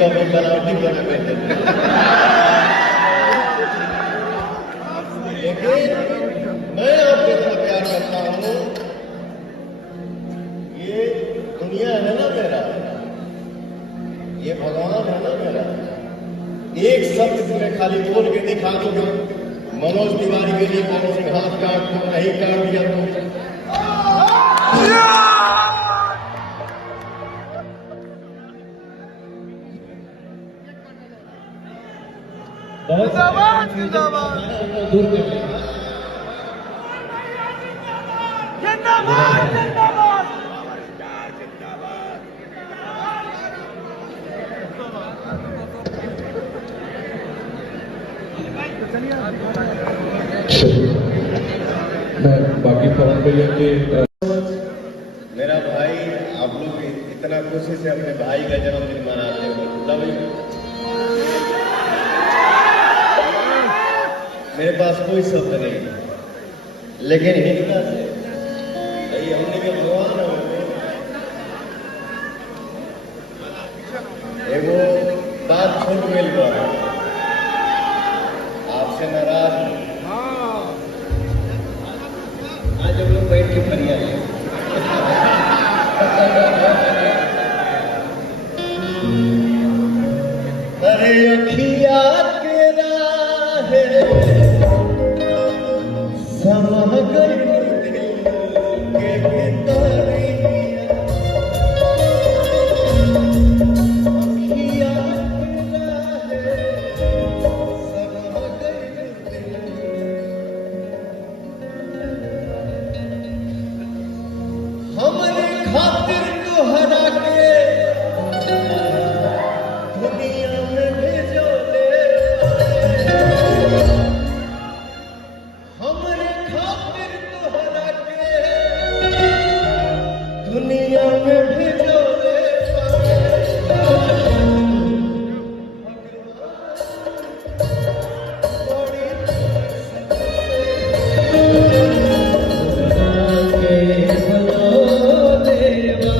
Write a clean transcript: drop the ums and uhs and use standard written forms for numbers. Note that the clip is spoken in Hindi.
का वो बनावटी बना बैठे। लेकिन मैं आपको इतना प्यार करता हूँ, ये दुनिया है ना मेरा, ये भगवान है ना मेरा। एक शब्द तुम्हें खाली बोल के दिखा दूंगा, मनोज तिवारी के लिए कौन से हाथ काट दो, नहीं काट दिया तो जिंदाबाद जिंदाबाद जिंदाबाद जिंदाबाद। मैं बाकी फॉर्म पे लेके मेरा भाई, आप लोग इतना खुशी से अपने भाई का जन्मदिन मनाते हो, तभी मेरे पास कोई शब्द नहीं, लेकिन हिंसा से भाई हमने के भगवान है। एगो बात छोट मिल गया, आपसे नाराज हूं। आज हम लोग बैठ के बढ़िया है। अरे अखिया के राहे समह गई दिल के भितरिया, अखिया के राहे समह गई दिल। हमरे खातिर तोहरा के दुनिया में भेजोले, हमरे खातिर तोहरा के दुनिया में भेजोले। के बोलो देवा